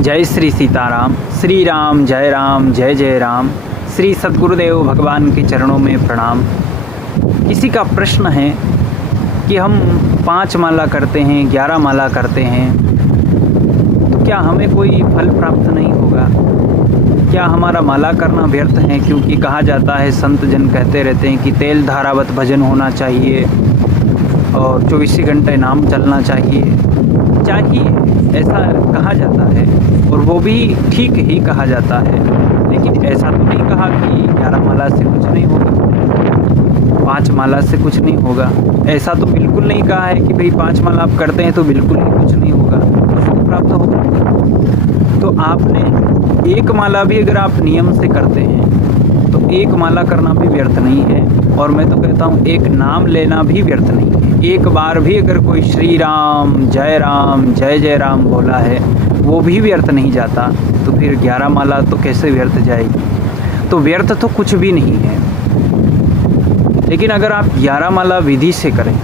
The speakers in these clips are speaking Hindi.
जय श्री सीताराम। श्री राम जय जय राम। श्री सद्गुरुदेव भगवान के चरणों में प्रणाम। किसी का प्रश्न है कि हम 5 माला करते हैं, 11 माला करते हैं, तो क्या हमें कोई फल प्राप्त नहीं होगा? क्या हमारा माला करना व्यर्थ है? क्योंकि कहा जाता है, संत जन कहते रहते हैं कि तेल धारावत भजन होना चाहिए और 24 घंटे नाम चलना चाहिए ऐसा कहा जाता है, और वो भी ठीक ही कहा जाता है। लेकिन ऐसा तो नहीं कहा कि 11 माला से कुछ नहीं होगा, 5 माला से कुछ नहीं होगा। ऐसा तो बिल्कुल नहीं कहा है कि भाई 5 माला आप करते हैं तो बिल्कुल ही कुछ नहीं होगा, कुछ प्राप्त होगा। तो आपने 1 माला भी अगर आप नियम से करते हैं तो 1 माला करना भी व्यर्थ नहीं है। और मैं तो कहता हूँ 1 नाम लेना भी व्यर्थ नहीं है। एक बार भी अगर कोई श्री राम जय जय राम बोला है, वो भी व्यर्थ नहीं जाता, तो फिर 11 माला तो कैसे व्यर्थ जाएगी? तो व्यर्थ तो कुछ भी नहीं है। लेकिन अगर आप 11 माला विधि से करें,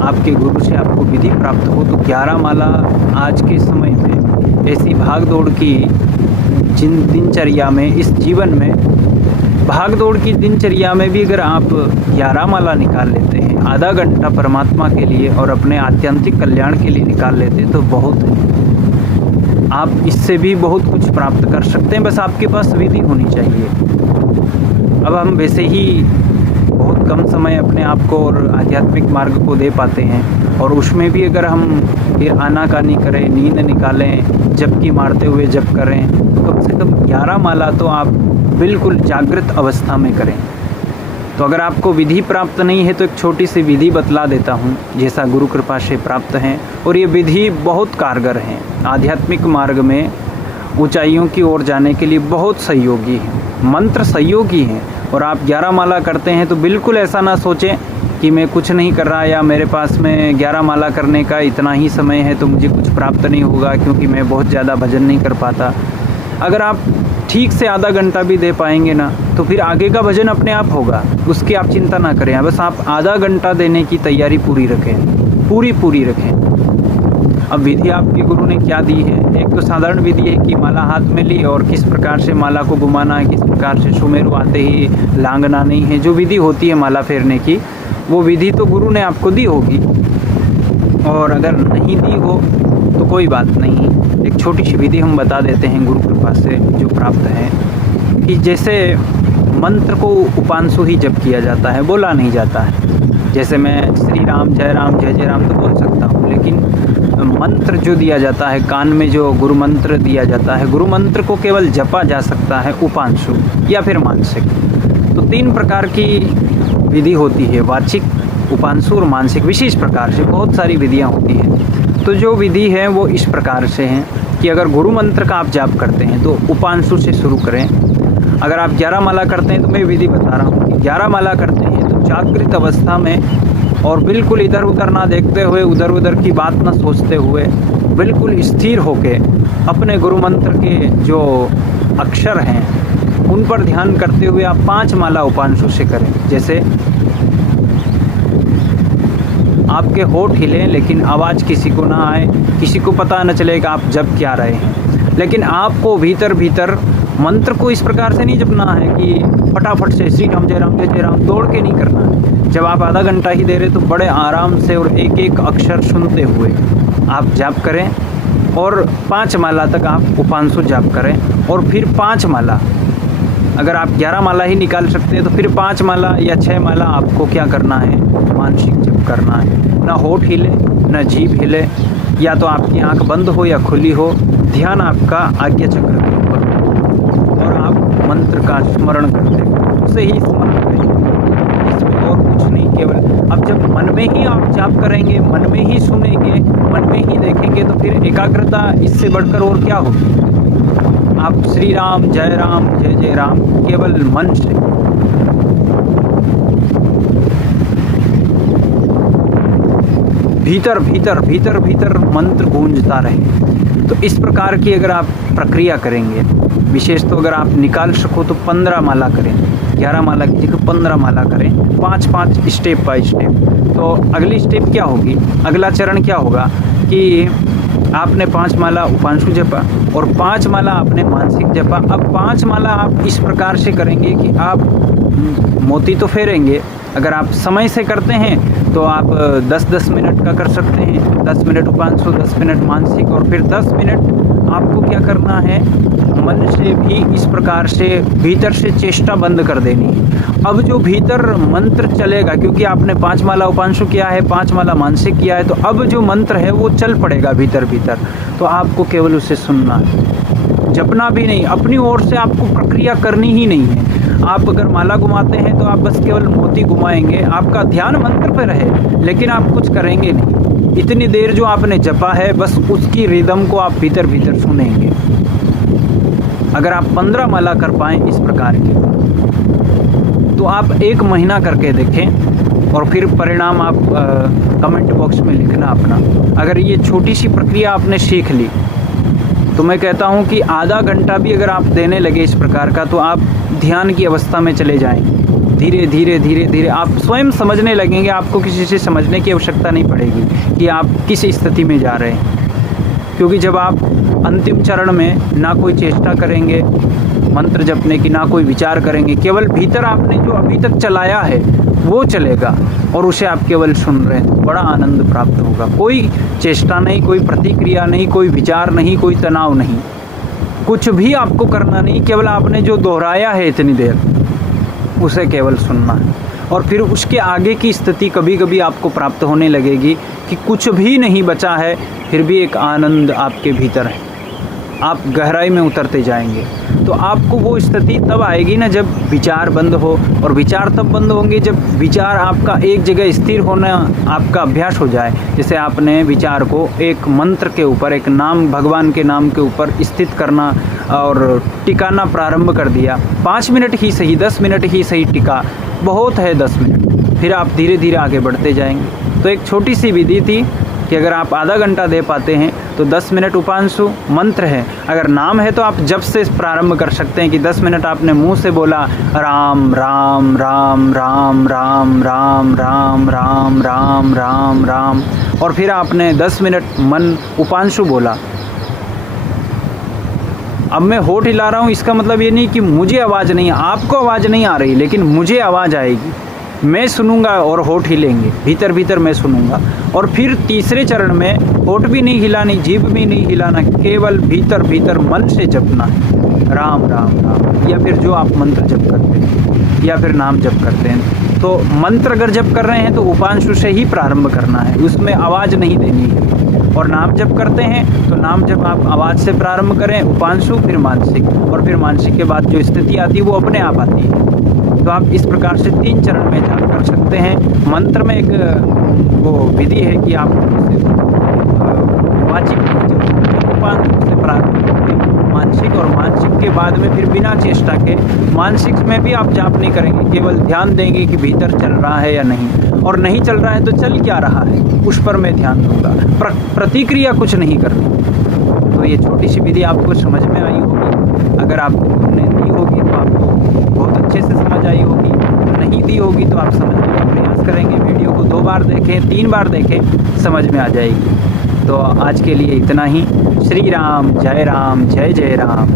आपके गुरु से आपको विधि प्राप्त हो, तो 11 माला आज के समय में ऐसी भाग दौड़ की दिनचर्या में, इस जीवन में भाग दौड़ की दिनचर्या में भी अगर आप 11 माला निकाल लेते हैं, आधा घंटा परमात्मा के लिए और अपने आत्यंतिक कल्याण के लिए निकाल लेते हैं, तो बहुत है। आप इससे भी बहुत कुछ प्राप्त कर सकते हैं, बस आपके पास विधि होनी चाहिए। अब हम वैसे ही बहुत कम समय अपने आप को और आध्यात्मिक मार्ग को दे पाते हैं, और उसमें भी अगर हम फिर आनाकानी करें, नींद निकालें, जबकि मारते हुए जप करें, तो कम से कम 11 माला तो आप बिल्कुल जागृत अवस्था में करें। तो अगर आपको विधि प्राप्त नहीं है तो एक छोटी सी विधि बतला देता हूँ, जैसा गुरु कृपा से प्राप्त है, और ये विधि बहुत कारगर है। आध्यात्मिक मार्ग में ऊंचाइयों की ओर जाने के लिए बहुत सहयोगी है, मंत्र सहयोगी हैं। और आप 11 माला करते हैं तो बिल्कुल ऐसा ना सोचें कि मैं कुछ नहीं कर रहा, या मेरे पास में 11 माला करने का इतना ही समय है तो मुझे कुछ प्राप्त नहीं होगा क्योंकि मैं बहुत ज़्यादा भजन नहीं कर पाता। अगर आप ठीक से आधा घंटा भी दे पाएंगे ना, तो फिर आगे का भजन अपने आप होगा, उसकी आप चिंता ना करें। बस आप आधा घंटा देने की तैयारी पूरी रखें, पूरी रखें। अब विधि आपके गुरु ने क्या दी है? एक तो साधारण विधि है कि माला हाथ में ली और किस प्रकार से माला को घुमाना है, किस प्रकार से सुमेरु आते ही लांगना नहीं है। जो विधि होती है माला फेरने की, वो विधि तो गुरु ने आपको दी होगी, और अगर नहीं दी हो तो कोई बात नहीं। एक छोटी सी विधि हम बता देते हैं गुरु कृपा से जो प्राप्त है, कि जैसे मंत्र को उपांशु ही जप किया जाता है, बोला नहीं जाता है। जैसे मैं श्री राम जय जय राम तो बोल सकता हूँ, लेकिन मंत्र जो दिया जाता है, कान में जो गुरु मंत्र दिया जाता है, गुरु मंत्र को केवल जपा जा सकता है उपांशु या फिर मानसिक। तो 3 प्रकार की विधि होती है, वाचिक, उपांशु और मानसिक। विशेष प्रकार से बहुत सारी विधियाँ होती हैं। तो जो विधि है वो इस प्रकार से हैं कि अगर गुरु मंत्र का आप जाप करते हैं तो उपांशु से शुरू करें। अगर आप 11 माला करते हैं तो मैं विधि बता रहा हूँ कि 11 माला करते हैं तो जागृत अवस्था में, और बिल्कुल इधर उधर ना देखते हुए, उधर उधर की बात ना सोचते हुए, बिल्कुल स्थिर होके अपने गुरु मंत्र के जो अक्षर हैं उन पर ध्यान करते हुए आप 5 माला उपांशु से करें। जैसे आपके होठ हिले लेकिन आवाज़ किसी को ना आए, किसी को पता न चले कि आप जप क्या रहे हैं, लेकिन आपको भीतर भीतर मंत्र को इस प्रकार से नहीं जपना है कि फटाफट से श्री राम जय राम दौड़ के नहीं करना है। जब आप आधा घंटा ही दे रहे तो बड़े आराम से और एक एक अक्षर सुनते हुए आप जाप करें, और 5 माला तक आप उपांशु जाप करें। और फिर 5 माला, अगर आप 11 माला ही निकाल सकते हैं तो फिर 5 माला या 6 माला आपको क्या करना है? मानसिक जप करना है। ना होठ हिले, ना जीभ हिले, या तो आपकी आंख बंद हो या खुली हो, ध्यान आपका आज्ञा चक्र के ऊपर, और आप मंत्र का स्मरण करते हैं, उसे ही स्मरण करें, इसमें और कुछ नहीं। केवल अब जब मन में ही आप जाप करेंगे, मन में ही सुनेंगे, मन में ही देखेंगे, तो फिर एकाग्रता इससे बढ़कर और क्या होगी? आप श्री राम जय राम केवल मन से, भीतर मंत्र गूंजता रहे। तो इस प्रकार की अगर आप प्रक्रिया करेंगे, विशेष तो अगर आप निकाल सको तो 15 माला करें, 11 माला की जगह 15 माला करें, 5-5 स्टेप बाय स्टेप। तो अगली स्टेप क्या होगी? अगला चरण क्या होगा कि आपने 5 माला उपांशु जपा और 5 माला आपने मानसिक जपा। अब 5 माला आप इस प्रकार से करेंगे कि आप मोती तो फेरेंगे। अगर आप समय से करते हैं तो आप 10-10 मिनट का कर सकते हैं, 10 मिनट उपांशु, 10 मिनट मानसिक, और फिर 10 मिनट आपको क्या करना है, मन से भी इस प्रकार से भीतर से चेष्टा बंद कर देनी है। अब जो भीतर मंत्र चलेगा, क्योंकि आपने 5 माला उपांशु किया है, 5 माला मानसिक किया है, तो अब जो मंत्र है वो चल पड़ेगा भीतर भीतर। तो आपको केवल उसे सुनना है, जपना भी नहीं, अपनी ओर से आपको प्रक्रिया करनी ही नहीं है। आप अगर माला घुमाते हैं तो आप बस केवल मोती घुमाएंगे, आपका ध्यान मंत्र पे रहे, लेकिन आप कुछ करेंगे नहीं। इतनी देर जो आपने जपा है बस उसकी रिदम को आप भीतर भीतर सुनेंगे। अगर आप 15 माला कर पाएँ इस प्रकार की, तो आप 1 महीना करके देखें और फिर परिणाम आप कमेंट बॉक्स में लिखना अपना। अगर ये छोटी सी प्रक्रिया आपने सीख ली तो मैं कहता हूँ कि आधा घंटा भी अगर आप देने लगे इस प्रकार का, तो आप ध्यान की अवस्था में चले जाएंगे। धीरे धीरे धीरे धीरे आप स्वयं समझने लगेंगे, आपको किसी से समझने की आवश्यकता नहीं पड़ेगी कि आप किस स्थिति में जा रहे हैं। क्योंकि जब आप अंतिम चरण में ना कोई चेष्टा करेंगे मंत्र जपने की, ना कोई विचार करेंगे, केवल भीतर आपने जो अभी तक चलाया है वो चलेगा और उसे आप केवल सुन रहे हैं, तो बड़ा आनंद प्राप्त होगा। कोई चेष्टा नहीं, कोई प्रतिक्रिया नहीं, कोई विचार नहीं, कोई तनाव नहीं, कुछ भी आपको करना नहीं, केवल आपने जो दोहराया है इतनी देर उसे केवल सुनना है। और फिर उसके आगे की स्थिति कभी कभी आपको प्राप्त होने लगेगी कि कुछ भी नहीं बचा है, फिर भी एक आनंद आपके भीतर है, आप गहराई में उतरते जाएंगे। तो आपको वो स्थिति तब आएगी ना जब विचार बंद हो, और विचार तब बंद होंगे जब विचार आपका एक जगह स्थिर होना आपका अभ्यास हो जाए। जैसे आपने विचार को एक मंत्र के ऊपर, एक नाम, भगवान के नाम के ऊपर स्थित करना और टिकाना प्रारंभ कर दिया। 5 मिनट ही सही, 10 मिनट ही सही टिका, बहुत है 10 मिनट, फिर आप धीरे धीरे आगे बढ़ते जाएंगे। तो एक छोटी सी विधि थी कि अगर आप आधा घंटा दे पाते हैं तो 10 मिनट उपांशु मंत्र है। अगर नाम है तो आप जब से प्रारंभ कर सकते हैं कि 10 मिनट आपने मुंह से बोला राम राम राम राम राम राम राम राम राम राम राम, और फिर आपने 10 मिनट मन उपांशु बोला। अब मैं होठ हिला रहा हूँ, इसका मतलब ये नहीं कि मुझे आवाज़ नहीं, आपको आवाज़ नहीं आ रही, लेकिन मुझे आवाज़ आएगी, मैं सुनूंगा और होठ हिलेंगे, भीतर भीतर मैं सुनूंगा। और फिर तीसरे चरण में होठ भी नहीं हिलानी, जीभ भी नहीं हिलाना, केवल भीतर भीतर मन से जपना है राम राम राम, या फिर जो आप मंत्र जप करते हैं या फिर नाम जप करते हैं। तो मंत्र अगर जप कर रहे हैं तो उपांशु से ही प्रारंभ करना है, उसमें आवाज़ नहीं देनी है। और नाम जप करते हैं तो नाम जप आप आवाज़ से प्रारंभ करें, उपांशु फिर मानसिक, और फिर मानसिक के बाद जो स्थिति आती है वो अपने आप आती है। तो आप इस प्रकार से 3 चरण में जाप कर सकते हैं। मंत्र में एक वो विधि है कि आप वाचिक से प्रारंभ करें मानसिक, और मानसिक के बाद में फिर बिना चेष्टा के मानसिक में भी आप जाप नहीं करेंगे, केवल ध्यान देंगे कि भीतर चल रहा है या नहीं, और नहीं चल रहा है तो चल क्या रहा है उस पर मैं ध्यान दूंगा, प्रतिक्रिया कुछ नहीं करनी। तो ये छोटी सी विधि आपको समझ में आई होगी। अगर आपको दी होगी तो आपको बहुत अच्छे से समझ आई होगी, नहीं दी होगी तो आप समझने का प्रयास करेंगे। वीडियो को 2 बार देखें, 3 बार देखें, समझ में आ जाएगी। तो आज के लिए इतना ही। श्री राम, जय जय राम।